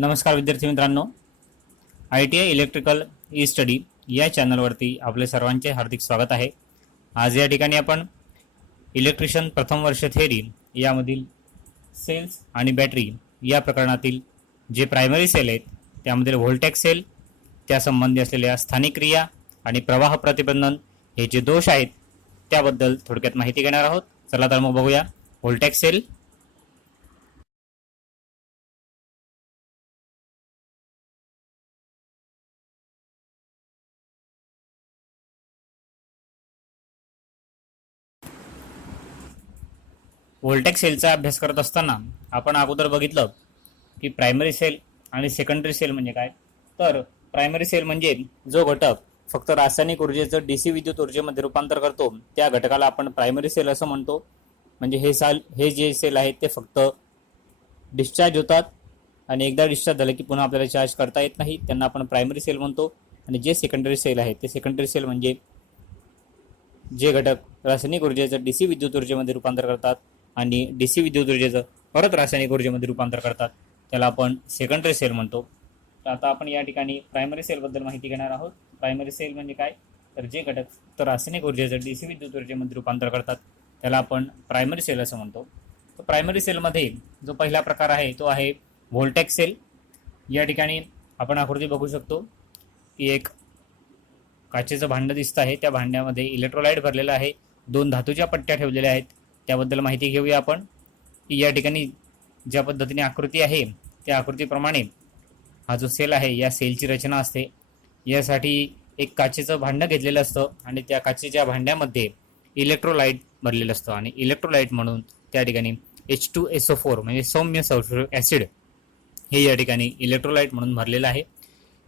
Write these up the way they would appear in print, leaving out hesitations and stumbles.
नमस्कार विद्यार्थी मित्रांनो, ITI इलेक्ट्रिकल ई स्टडी या चॅनलवरती आपले सर्वांचे हार्दिक स्वागत आहे। आज या ठिकाणी आपण इलेक्ट्रिशियन प्रथम वर्ष थेअरी यामधील सेल्स आणि बॅटरी या प्रकरणातील जे प्रायमरी सेल आहेत त्यामधील व्होल्टेज सेल, त्यासंबंधी असलेल्या स्थानिक क्रिया आणि प्रवाह प्रतिबंधन हे जे दोष आहेत त्याबद्दल थोडक्यात माहिती घेणार आहोत। चला तर मग बघूया व्होल्टेज सेल। व्होल्टेज सेलचा अभ्यास करत असताना आपण अगोदर बघितलं की प्रायमरी सेल आणि सेकंडरी सेल म्हणजे काय। तर प्रायमरी सेल म्हणजे जो घटक फक्त रासायनिक ऊर्जेचं डीसी विद्युत ऊर्जेमध्ये रूपांतर करतो त्या घटकाला आपण प्रायमरी सेल असं म्हणतो। म्हणजे हे जे सेल आहेत ते फक्त डिस्चार्ज होतात आणि एकदा डिस्चार्ज झालं की पुन्हा आपल्याला चार्ज करता येत नाही, त्यांना आपण प्रायमरी सेल म्हणतो। आणि जे सेकंडरी सेल आहे ते सेकंडरी सेल म्हणजे जे घटक रासायनिक ऊर्जेचं डीसी विद्युत ऊर्जेमध्ये रूपांतर करतात आणि डीसी विद्युत ऊर्जेचं परत रासायनिक ऊर्जेमध्ये रूपांतर करतात त्याला आपण सेकंडरी सेल म्हणतो। तर आता आपण या ठिकाणी प्रायमरी सेलबद्दल माहिती घेणार आहोत। प्रायमरी सेल म्हणजे काय, तर जे घटक तर रासायनिक ऊर्जेचं डीसी विद्युत ऊर्जेमध्ये रूपांतर करतात त्याला आपण प्रायमरी सेल असं म्हणतो। तर प्रायमरी सेलमध्ये जो पहिला प्रकार आहे तो आहे व्होल्टेज सेल। या ठिकाणी आपण आकृती बघू शकतो की एक काचेचं भांडं दिसतं आहे, त्या भांड्यामध्ये इलेक्ट्रोलाइट भरलेलं आहे, दोन धातूच्या पट्ट्या ठेवलेल्या आहेत। त्याबद्दल माहिती घेऊया आपण की या ठिकाणी ज्या पद्धतीने आकृती आहे त्या आकृतीप्रमाणे हा जो सेल आहे या सेलची रचना असते। यासाठी एक काचेचं भांडं घेतलेलं असतं आणि त्या काचेच्या भांड्यामध्ये इलेक्ट्रोलाइट भरलेलं असतं आणि इलेक्ट्रोलाइट म्हणून त्या ठिकाणी H2SO4 म्हणजे सौम्य सल्फ्युरिक ॲसिड हे या ठिकाणी इलेक्ट्रोलाइट म्हणून भरलेलं आहे।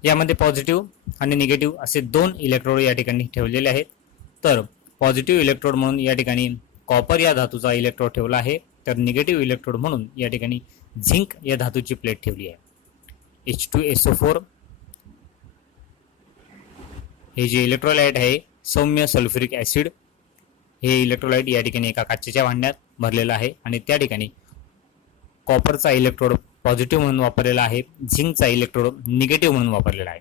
यामध्ये पॉझिटिव्ह आणि निगेटिव्ह असे दोन इलेक्ट्रोड या ठिकाणी ठेवलेले आहेत। तर पॉझिटिव्ह इलेक्ट्रोड म्हणून या ठिकाणी कॉपर या धातूचा इलेक्ट्रोड ठेवला आहे, तर निगेटिव्ह इलेक्ट्रोड म्हणून या ठिकाणी झिंक या धातूची प्लेट ठेवली आहे। H2SO4 हे जे इलेक्ट्रोलाइट आहे सौम्य सल्फ्युरिक ॲसिड हे इलेक्ट्रोलाइट या ठिकाणी एका काचेच्या भांड्यात भरलेलं आहे आणि त्या ठिकाणी कॉपरचा इलेक्ट्रोड पॉझिटिव्ह म्हणून वापरलेला आहे, झिंकचा इलेक्ट्रोड निगेटिव्ह म्हणून वापरलेला आहे।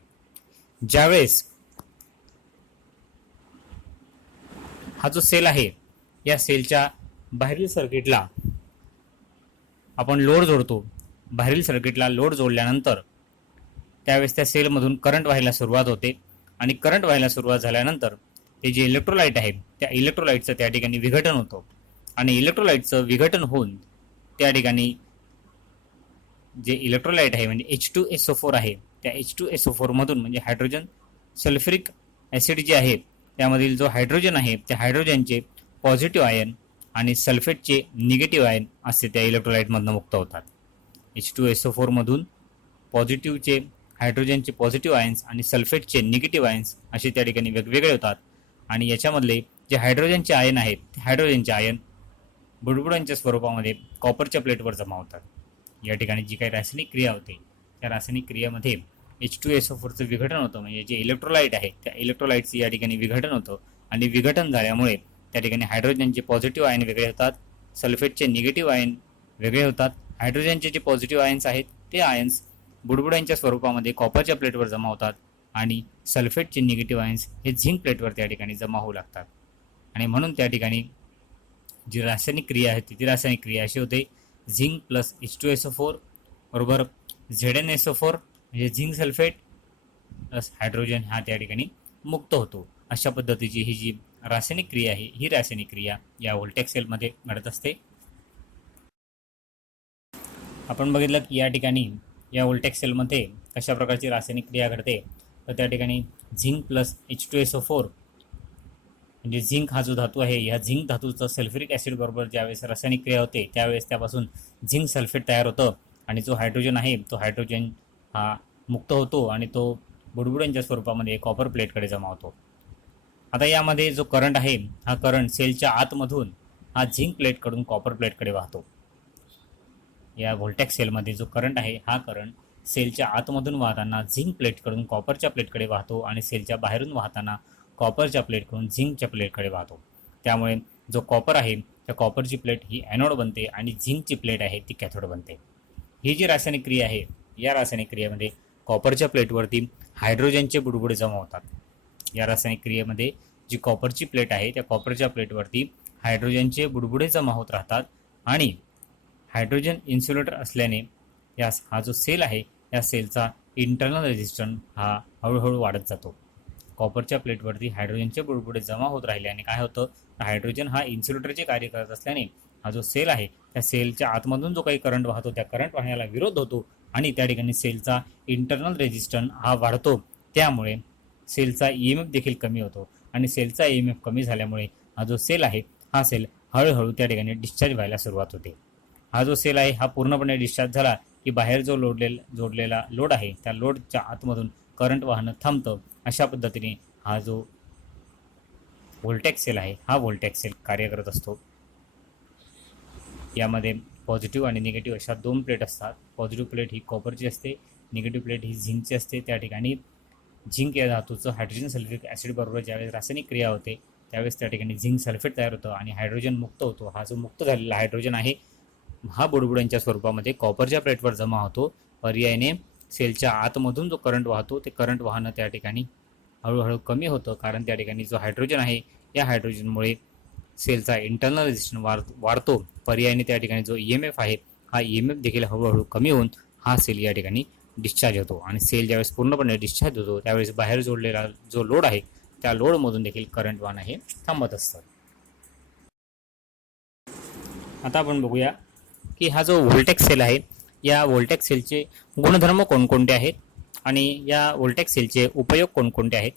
ज्यावेळेस हा जो सेल आहे या सेलच्या बाहेरील सर्किटला आपण लोड जोडतो, बाहेरील सर्किटला लोड जोडल्यानंतर त्यावेळेस त्या सेलमधून करंट व्हायला सुरुवात होते आणि करंट व्हायला सुरुवात झाल्यानंतर ते जे इलेक्ट्रोलाइट आहे त्या इलेक्ट्रोलाइटचं त्या ठिकाणी विघटन होतं आणि इलेक्ट्रोलाइटचं विघटन होऊन त्या ठिकाणी जे इलेक्ट्रोलाइट आहे म्हणजे H2SO4 आहे त्या H2SO4 मधून म्हणजे हायड्रोजन सल्फ्युरिक ॲसिड जे आहे त्यामधील जो हायड्रोजन आहे त्या हायड्रोजनचे पॉझिटिव्ह आयन आणि सल्फेटचे निगेटिव्ह आयन असे त्या इलेक्ट्रोलाइटमधून मुक्त होतात। H2SO4 मधून पॉझिटिव्हचे हायड्रोजनचे पॉझिटिव्ह आयन्स आणि सल्फेटचे निगेटिव्ह आयन्स असे त्या ठिकाणी वेगवेगळे होतात आणि याच्यामधले जे हायड्रोजनचे आयन आहेत ते हायड्रोजनचे आयन बुडबुडांच्या स्वरूपामध्ये कॉपरच्या प्लेटवर जमा होतात। या ठिकाणी जी काही रासायनिक क्रिया होते त्या रासायनिक क्रियेमध्ये H2SO4चं विघटन होतं, म्हणजे जे इलेक्ट्रोलाइट आहे त्या इलेक्ट्रोलाइटचं या ठिकाणी विघटन होतं आणि विघटन झाल्यामुळे त्या ठिकाणी हायड्रोजनचे पॉझिटिव्ह आयन वेगळे होतात, सल्फेटचे निगेटिव्ह आयन वेगळे होतात। हायड्रोजनचे जे पॉझिटिव्ह आयन्स आहेत ते आयन्स बुडबुडांच्या स्वरूपामध्ये कॉपरच्या प्लेटवर जमा होतात आणि सल्फेटचे निगेटिव्ह आयन्स हे झिंक प्लेटवर त्या ठिकाणी जमा होऊ लागतात आणि म्हणून त्या ठिकाणी जी रासायनिक क्रिया आहे ती रासायनिक क्रिया अशी होते, झिंक प्लस H2SO4 बरोबर ZnSO4 म्हणजे झिंक सल्फेट प्लस हायड्रोजन हा त्या ठिकाणी मुक्त होतो। अशा पद्धतीची ही जी रासायनिक क्रिया आहे ही रासायनिक क्रिया या व्होल्टेज सेलमध्ये घडत असते। आपण बघितलं की या ठिकाणी या व्होल्टेज सेलमध्ये कशा प्रकारची रासायनिक क्रिया घडते, तर त्या ठिकाणी झिंक प्लस H2SO4 म्हणजे झिंक हा जो धातू आहे या झिंक धातूचं सल्फ्युरिक ॲसिड बरोबर ज्यावेळेस रासायनिक क्रिया होते त्यावेळेस त्यापासून झिंक सल्फेट तयार होतं आणि जो हायड्रोजन आहे तो हायड्रोजन हा मुक्त होतो आणि तो बुडबुडांच्या स्वरूपामध्ये कॉपर प्लेटकडे जमा होतो। आता यामध्ये जो करंट आहे हा करंट सेलच्या आतमधून हा झिंक प्लेटकडून कॉपर प्लेटकडे वाहतो। या व्होल्टेज सेलमध्ये जो करंट आहे हा करंट सेलच्या आतमधून वाहताना झिंक प्लेटकडून कॉपरच्या प्लेटकडे वाहतो आणि सेलच्या बाहेरून वाहताना कॉपरच्या प्लेटकडून झिंकच्या प्लेटकडे वाहतो। त्यामुळे जो कॉपर आहे त्या कॉपरची प्लेट ही ॲनोड बनते आणि झिंकची प्लेट आहे ती कॅथोड बनते। ही जी रासायनिक क्रिया आहे या रासायनिक क्रियेमध्ये कॉपरच्या प्लेटवरती हायड्रोजनचे बुडबुडे जमा होतात. या रासायनिक क्रियेमध्ये जी कॉपरची प्लेट आहे त्या कॉपरच्या प्लेटवरती हायड्रोजनचे बुडबुडे जमा होत राहतात आणि हायड्रोजन इन्सुलेटर असल्याने हा जो सेल आहे या सेलचा इंटरनल रेझिस्टन्स हा हळूहळू वाढत जातो. कॉपरच्या प्लेटवरती हायड्रोजनचे बुडबुडे जमा होत राहिल्याने काय होतं, हायड्रोजन हा इन्सुलेटरचे कार्य करत असल्याने हा जो सेल आहे त्या सेलच्या आतमधून जो काही करंट वाहतो त्या करंट वाहण्याला विरोध होतो आणि त्या ठिकाणी सेलचा इंटरनल रेझिस्टन्स हा वाढतो. त्यामुळे सेलचा EMF देखील कमी होतो आणि सेलचा EMF कमी झाल्यामुळे हा जो सेल आहे हा सेल हळूहळू त्या ठिकाणी डिस्चार्ज व्हायला सुरुवात होते. हा जो सेल आहे हा पूर्णपणे डिस्चार्ज झाला की बाहेर जो जोडलेला लोड आहे त्या लोडच्या आतमधून करंट वाहनं थांबतं. अशा पद्धतीने हा जो व्होल्टेज सेल आहे हा व्होल्टेज सेल कार्य करत असतो. यामध्ये पॉझिटिव्ह आणि निगेटिव्ह अशा 2 प्लेट असतात. पॉझिटिव्ह प्लेट ही कॉपरची असते, निगेटिव्ह प्लेट ही झिंकची असते. त्या ठिकाणी झिंक या धातूचं हायड्रोजन सल्फ्युरिक ॲसिड बरोबर ज्यावेळेस रासायनिक क्रिया होते त्यावेळेस त्या ठिकाणी झिंक सल्फेट तयार होतं आणि हायड्रोजन मुक्त होतो. हा जो मुक्त झालेला हायड्रोजन आहे हा बुडबुड्यांच्या स्वरूपामध्ये कॉपरच्या प्लेटवर जमा होतो. पर्यायाने सेलच्या आतमधून जो करंट वाहतो ते करंट वाहनं त्या ठिकाणी हळूहळू कमी होतं, कारण त्या ठिकाणी जो हायड्रोजन आहे या हायड्रोजनमुळे सेलचा इंटरनल रेझिस्टन्स वाढतो. पर्यायाने त्या ठिकाणी जो EMF आहे हा EMF देखील हळूहळू कमी होऊन हा सेल या ठिकाणी डिस्चार्ज होतो आणि सेल ज्यावेळेस पूर्णपणे डिस्चार्ज होतो त्यावेळेस बाहेर जोडलेला जो लोड आहे त्या लोडमधून देखील करंट वाहणं हे थांबत असतं. आता आपण बघूया की हा जो व्होल्टेज सेल आहे या व्होल्टेज सेलचे गुणधर्म कोणकोणते आहेत आणि या व्होल्टेज सेलचे उपयोग कोणकोणते आहेत.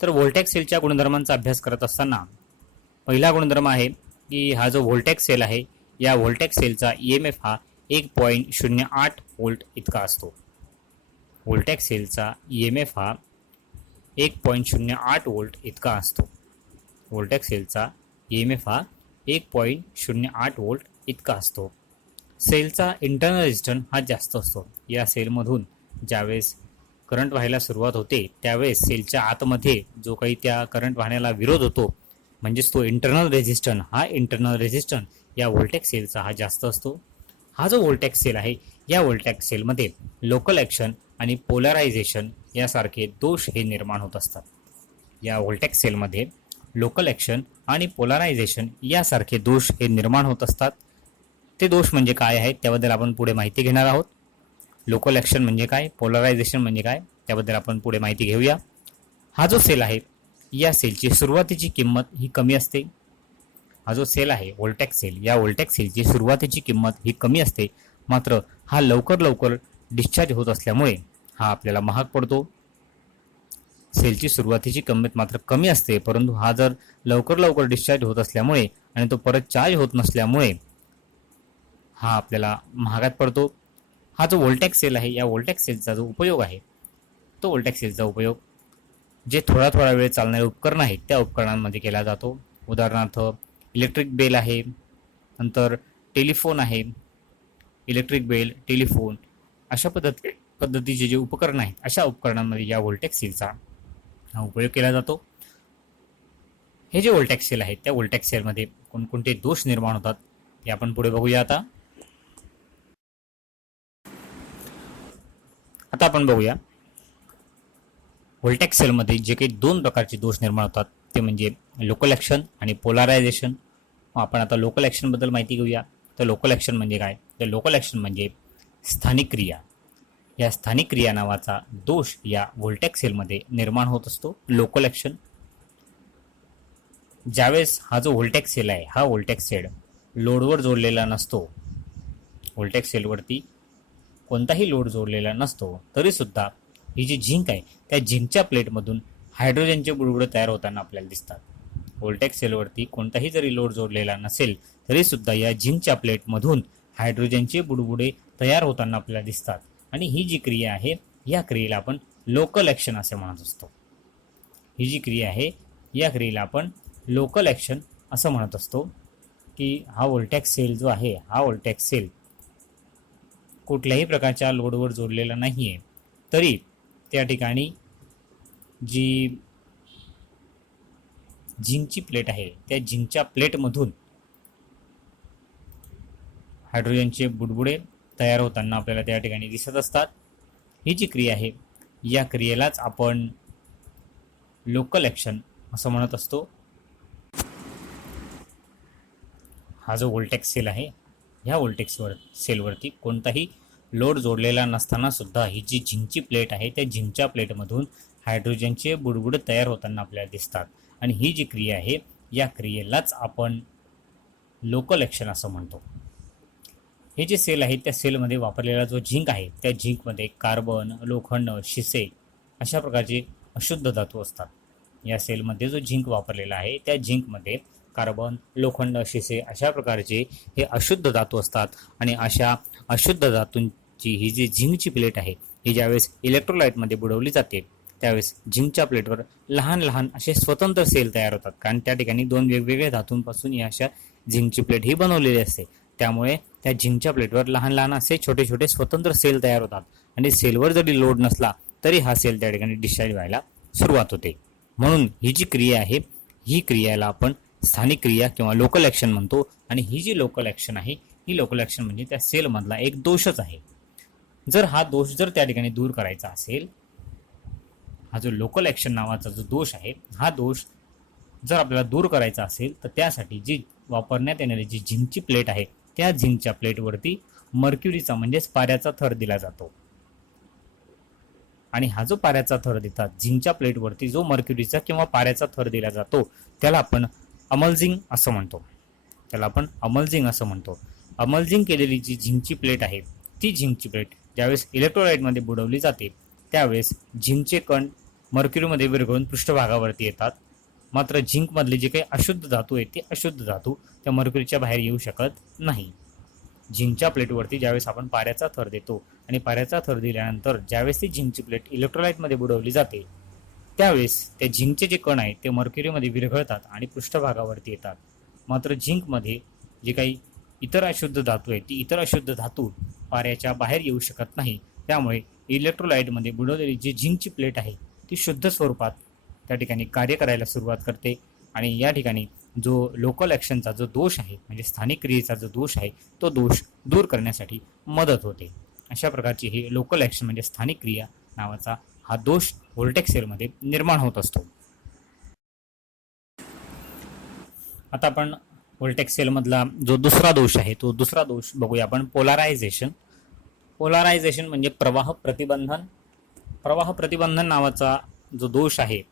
तर व्होल्टेज सेलच्या गुणधर्मांचा अभ्यास करत असताना पहिला गुणधर्म आहे की हा जो व्होल्टेज सेल आहे या व्होल्टेज सेलचा EMF हा 1.08 व्होल्ट इतका असतो. व्होल्टेज सेलचा EMF हा 1.08 व्होल्ट इतका असतो. व्होल्टेज सेलचा EMF हा 1.08 व्होल्ट इतका असतो. सेलचा इंटरनल रेझिस्टन्स हा जास्त असतो. या सेलमधून ज्यावेळेस करंट व्हायला सुरुवात होते त्यावेळेस सेलच्या आतमध्ये जो काही त्या करंट वाहण्याला विरोध होतो म्हणजेच तो इंटरनल रेझिस्टन्स या व्होल्टेज सेलचा हा जास्त असतो. हा जो व्होल्टेज सेल आहे या व्होल्टेज सेलमध्ये लोकल ॲक्शन आणि पोलरायझेशन यासारखे दोष हे निर्माण होत असतात. या व्होल्टेज सेलमध्ये लोकल ॲक्शन आणि पोलरायझेशन यासारखे दोष हे निर्माण होत असतात. ते दोष म्हणजे काय आहेत त्याबद्दल आपण पुढे माहिती घेणार आहोत. लोकल ॲक्शन म्हणजे काय, पोलरायझेशन म्हणजे काय त्याबद्दल आपण पुढे माहिती घेऊया. हा जो सेल आहे या सेलची सुरुवातीची किंमत ही कमी असते. हा जो सेल आहे व्होल्टेज सेल या व्होल्टेज सेलची सुरुवातीची किंमत ही कमी असते. मात्र हा लवकर डिस्चार्ज होत असल्यामुळे हा आपल्याला महाग पडतो. सेलची सुरुवातीची किंमत मात्र कमी असते, परंतु हा जर लवकर डिस्चार्ज होत असल्यामुळे आणि तो परत चार्ज होत नसल्यामुळे हा आपल्याला महागात पडतो. हा जो व्होल्टेज सेल आहे या व्होल्टेज सेलचा जो उपयोग आहे तो व्होल्टेज सेलचा उपयोग जे थोडा वेळ चालणारे उपकरण आहेत त्या उपकरणांमध्ये केला जातो. उदाहरणार्थ इलेक्ट्रिक बेल आहे, नंतर टेलिफोन आहे, इलेक्ट्रिक बेल, टेलिफोन अशा पद्धतीचे जे उपकरण आहेत अशा उपकरणांमध्ये या व्होल्टेज सेलचा हा उपयोग केला जातो. हे जे व्होल्टेज सेल आहेत त्या व्होल्टेज सेलमध्ये कोणकोणते दोष निर्माण होतात ते आपण पुढे बघूया. आता आपण बघूया व्होल्टेज सेलमध्ये जे काही 2 प्रकारचे दोष निर्माण होतात ते म्हणजे लोकल ॲक्शन आणि पोलरायझेशन. आपण आता लोकल ॲक्शनबद्दल माहिती घेऊया. तर लोकल ॲक्शन म्हणजे काय, तर लोकल ॲक्शन म्हणजे स्थानिक क्रिया. या स्थानिक क्रिया नावाचा दोष या व्होल्टेज सेलमध्ये निर्माण होत असतो. लोकल ॲक्शन ज्यावेळेस हा जो व्होल्टेज सेल आहे हा व्होल्टेज सेल लोडवर जोडलेला नसतो, व्होल्टेज सेलवरती कोणताही लोड जोडलेला नसतो, तरीसुद्धा ही जी झिंक आहे त्या झिंकच्या प्लेटमधून हायड्रोजनचे बुडबुडे तयार होताना आपल्याला दिसतात. व्होल्टेज सेलवरती कोणताही जरी लोड जोडलेला नसेल तरीसुद्धा या झिंकच्या प्लेटमधून हायड्रोजनचे बुडबुडे तयार होताना आपल्याला दिसतात आणि ही जी क्रिया आहे या क्रियेला आपण लोकल ॲक्शन असे म्हणत असतो. ही जी क्रिया आहे या क्रियेला आपण लोकल ॲक्शन असं म्हणत असतो की हा व्होल्टेज सेल जो आहे हा व्होल्टेज सेल कुठल्याही प्रकारच्या लोडवर जोडलेला नाही आहे, तरी त्या ठिकाणी जी झिंकची प्लेट आहे त्या झिंकच्या प्लेटमधून हायड्रोजनचे बुडबुडे तयार होताना आपल्याला त्या ठिकाणी दिसत असतात. ही जी क्रिया आहे या क्रियेलाच आपण लोकल ॲक्शन असं म्हणत असतो. हा जो व्होल्टेक्स सेल आहे ह्या सेलवरती कोणताही लोड जोडलेला नसताना सुद्धा ही जी झिंकची प्लेट आहे त्या झिंकच्या प्लेटमधून हायड्रोजनचे बुडबुड तयार होताना आपल्याला दिसतात. आणि ही जी क्रिया आहे या क्रियेलाच आपण लोकल ॲक्शन असं म्हणतो. हे जे सेल आहेत त्या सेलमध्ये वापरलेला जो झिंक आहे त्या झिंकमध्ये कार्बन, लोखंड, शिसे अशा प्रकारचे अशुद्ध धातू असतात. या सेलमध्ये जो झिंक वापरलेला आहे त्या झिंकमध्ये कार्बन, लोखंड, शिसे अशा प्रकारचे हे अशुद्ध धातू असतात. आणि अशा अशुद्ध धातूंची ही जी झिंकची प्लेट आहे ही ज्यावेळेस इलेक्ट्रोलाइटमध्ये बुडवली जाते त्यावेळेस झिंकच्या प्लेटवर लहान लहान असे स्वतंत्र सेल तयार होतात. कारण त्या ठिकाणी दोन वेगवेगळ्या धातूंपासून ही अशा झिंकची प्लेट ही बनवलेली असते. त्यामुळे त्या झिंकच्या प्लेटवर लहान लहान असे छोटे छोटे स्वतंत्र सेल तयार होतात. आणि सेलवर जरी लोड नसला तरी हा सेल त्या ठिकाणी डिस्चार्ज व्हायला सुरुवात होते. म्हणून ही जी क्रिया आहे ही क्रियाला आपण स्थानिक क्रिया किंवा लोकल ॲक्शन म्हणतो. आणि ही जी लोकल ॲक्शन आहे ही लोकल ॲक्शन म्हणजे त्या सेलमधला एक दोषच आहे. जर हा दोष जर त्या ठिकाणी दूर करायचा असेल, हा जो लोकल ॲक्शन नावाचा जो दोष आहे हा दोष जर आपल्याला दूर करायचा असेल तर त्यासाठी जी वापरण्यात येणारी जी झिंकची प्लेट आहे त्या झिंकच्या प्लेटवरती मर्क्युरीचा म्हणजेच पाऱ्याचा थर दिला जातो. आणि हा जो पाऱ्याचा थर देतात झिंकच्या प्लेटवरती जो मर्क्युरीचा किंवा पाऱ्याचा थर दिला जातो त्याला आपण अमल्जिंग असं म्हणतो. अमल्जिंग केलेली जी झिंकची प्लेट आहे ती झिंकची प्लेट ज्यावेळेस इलेक्ट्रोलाइटमध्ये बुडवली जाते त्यावेळेस झिंकचे कण मर्क्युरीमध्ये विरघळून पृष्ठभागावरती येतात. मात्र झिंकमधले जे काही अशुद्ध धातू आहेत ते अशुद्ध धातू त्या मर्क्युरीच्या बाहेर येऊ शकत नाही. झिंकच्या प्लेटवरती ज्यावेळेस आपण पाऱ्याचा थर देतो आणि पाऱ्याचा थर दिल्यानंतर ज्यावेळेस ती झिंकची प्लेट इलेक्ट्रोलाइटमध्ये बुडवली जाते त्यावेळेस त्या झिंकचे जे कण आहेत ते मर्क्युरीमध्ये विरघळतात आणि पृष्ठभागावरती येतात. मात्र झिंकमध्ये जे काही इतर अशुद्ध धातू आहेत ती इतर अशुद्ध धातू पाऱ्याच्या बाहेर येऊ शकत नाही. त्यामुळे इलेक्ट्रोलाइटमध्ये बुडवलेली जी झिंकची प्लेट आहे ती शुद्ध स्वरूपात त्या ठिकाणी कार्य करायला सुरुवात करते. आणि या ठिकाणी जो लोकल ॲक्शनचा जो दोष आहे म्हणजे स्थानिक क्रियेचा जो दोष आहे तो दोष दूर करण्यासाठी मदत होते. अशा प्रकारची ही लोकल ॲक्शन म्हणजे स्थानिक क्रिया नावाचा हा दोष व्होल्टेक्स सेलमध्ये निर्माण होत असतो. आता आपण व्होल्टेक्स सेलमधला जो दुसरा दोष आहे तो दुसरा दोष बघूया आपण. पोलारायझेशन म्हणजे प्रवाह प्रतिबंधन नावाचा जो दोष आहे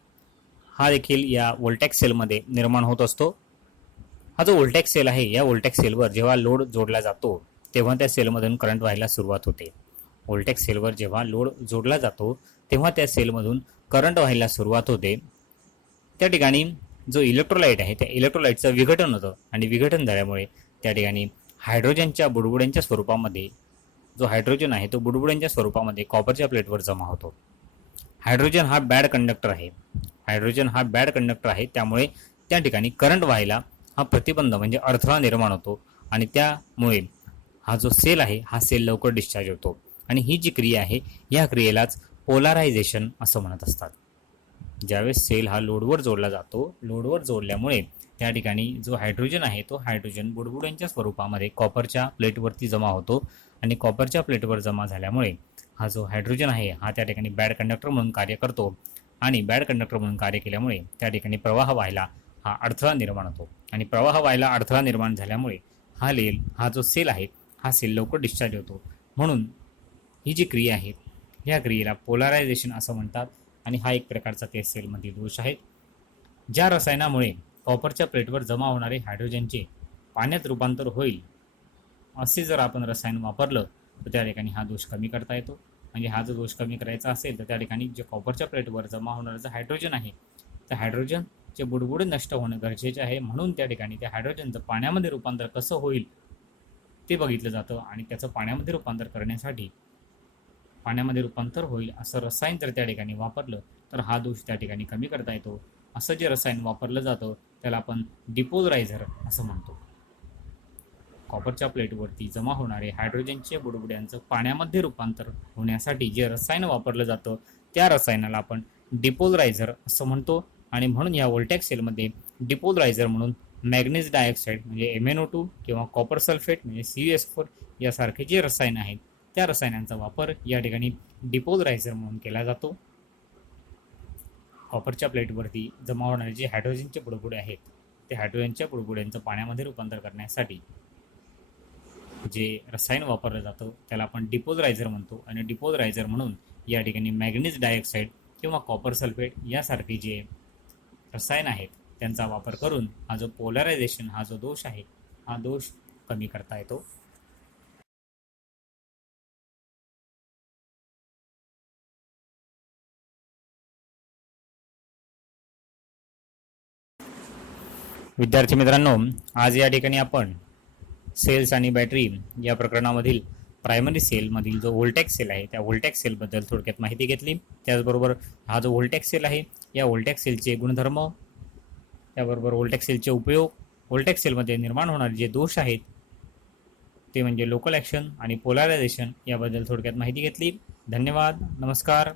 हा देखील या व्होल्टेक्स सेलमध्ये निर्माण होत असतो. हा जो व्होल्टेक्स सेल आहे या व्होल्टेक्स सेलवर जेव्हा लोड जोडला जातो तेव्हा त्या सेलमधून करंट व्हायला सुरुवात होते. व्होल्टेक्स सेलवर जेव्हा लोड जोडला जातो तेव्हा त्या सेलमधून करंट व्हायला सुरुवात होते. त्या ठिकाणी जो इलेक्ट्रोलाइट आहे त्या इलेक्ट्रोलाइटचं विघटन होतं आणि विघटन झाल्यामुळे त्या ठिकाणी हायड्रोजनच्या बुडबुड्यांच्या स्वरूपामध्ये जो हायड्रोजन आहे तो बुडबुड्यांच्या स्वरूपामध्ये कॉपरच्या प्लेटवर जमा होतो. हायड्रोजन हा बॅड कंडक्टर आहे. त्यामुळे त्या ठिकाणी करंट व्हायला हा प्रतिबंध म्हणजे अडथळा निर्माण होतो आणि त्यामुळे हा जो सेल आहे हा सेल लवकर डिस्चार्ज होतो. आणि ही जी क्रिया आहे या क्रियेलाच पोलारायझेशन असं म्हणत असतात. ज्यावेळेस सेल हा लोडवर जोडला जातो, लोडवर जोडल्यामुळे त्या ठिकाणी जो हायड्रोजन आहे तो हायड्रोजन बुडबुड्यांच्या स्वरूपामध्ये कॉपरच्या प्लेटवरती जमा होतो. आणि कॉपरच्या प्लेटवर जमा झाल्यामुळे हा जो हायड्रोजन आहे हा त्या ठिकाणी बॅड कंडक्टर म्हणून कार्य करतो. आणि बॅड कंडक्टर म्हणून कार्य केल्यामुळे त्या ठिकाणी प्रवाह व्हायला हा अडथळा निर्माण होतो. आणि प्रवाह व्हायला अडथळा निर्माण झाल्यामुळे हा जो सेल आहे हा सेल लवकर डिस्चार्ज होतो. म्हणून ही जी क्रिया आहे ह्या क्रियेला पोलारायझेशन असं म्हणतात. आणि हा एक प्रकारचा त्या सेलमधील दोष आहे. ज्या रसायनामुळे कॉपरच्या प्लेटवर जमा होणारे हायड्रोजनचे पाण्यात रूपांतर होईल असे जर आपण रसायन वापरलं तर त्या ठिकाणी हा दोष कमी करता येतो. म्हणजे हा जो दोष कमी करायचा असेल तर त्या ठिकाणी जे कॉपरच्या प्लेटवर जमा होणारं जे हायड्रोजन आहे त्या हायड्रोजनचे बुडबुडे नष्ट होणं गरजेचे आहे. म्हणून त्या ठिकाणी त्या हायड्रोजनचं पाण्यामध्ये रूपांतर कसं होईल ते बघितलं जातं. आणि त्याचं पाण्यामध्ये रूपांतर करण्यासाठी पाण्यामध्ये रूपांतर होईल असं रसायन जर त्या ठिकाणी वापरलं तर हा दोष त्या ठिकाणी कमी करता येतो. असं जे रसायन वापरलं जातं त्याला आपण डिपोलरायझर असं म्हणतो. कॉपरच्या प्लेटवरती जमा होणारे हायड्रोजनच्या बुडबुड्यांचं पाण्यामध्ये रूपांतर होण्यासाठी जे रसायन वापरलं जातं त्या रसायनाला आपण डिपोलरायझर असं म्हणतो. आणि म्हणून या व्होल्टेक्स सेलमध्ये डिपोलरायझर म्हणून मॅग्नीज डायऑक्साईड म्हणजे MnO2 किंवा कॉपर सल्फेट म्हणजे CuSO4 यासारखे जे रसायन आहेत त्या रसायनांचा वापर या ठिकाणी डिपोलरायझर म्हणून केला जातो. कॉपरच्या प्लेटवरती जमा होणारे जे हायड्रोजनचे बुडबुडे आहेत ते हायड्रोजनच्या बुडबुड्यांचं पाण्यामध्ये रूपांतर करण्यासाठी जे रसायन वापरलं जातं त्याला आपण डिपोलरायझर म्हणतो. आणि डिपोलरायझर म्हणून या ठिकाणी मॅग्नीज डायऑक्साईड किंवा कॉपर सल्फेट यासारखे जे रसायन आहेत त्यांचा वापर करून हा जो पोलरायझेशन हा जो दोष आहे हा दोष कमी करता येतो. विद्यार्थी मित्रांनो, आज या ठिकाणी आपण सेल्स आणि बॅटरी या प्रकरणामधील प्रायमरी सेलमधील जो व्होल्टेक्स सेल आहे त्या व्होल्टेक्स सेलबद्दल थोडक्यात माहिती घेतली. त्याचबरोबर हा जो व्होल्टेक्स सेल आहे या व्होल्टेक्स सेलचे गुणधर्म, त्याबरोबर व्होल्टेक्स सेलचे उपयोग, व्होल्टेक्स सेलमध्ये निर्माण होणारे जे दोष आहेत ते म्हणजे लोकल ॲक्शन आणि पोलरायझेशन याबद्दल थोडक्यात माहिती घेतली. धन्यवाद. नमस्कार.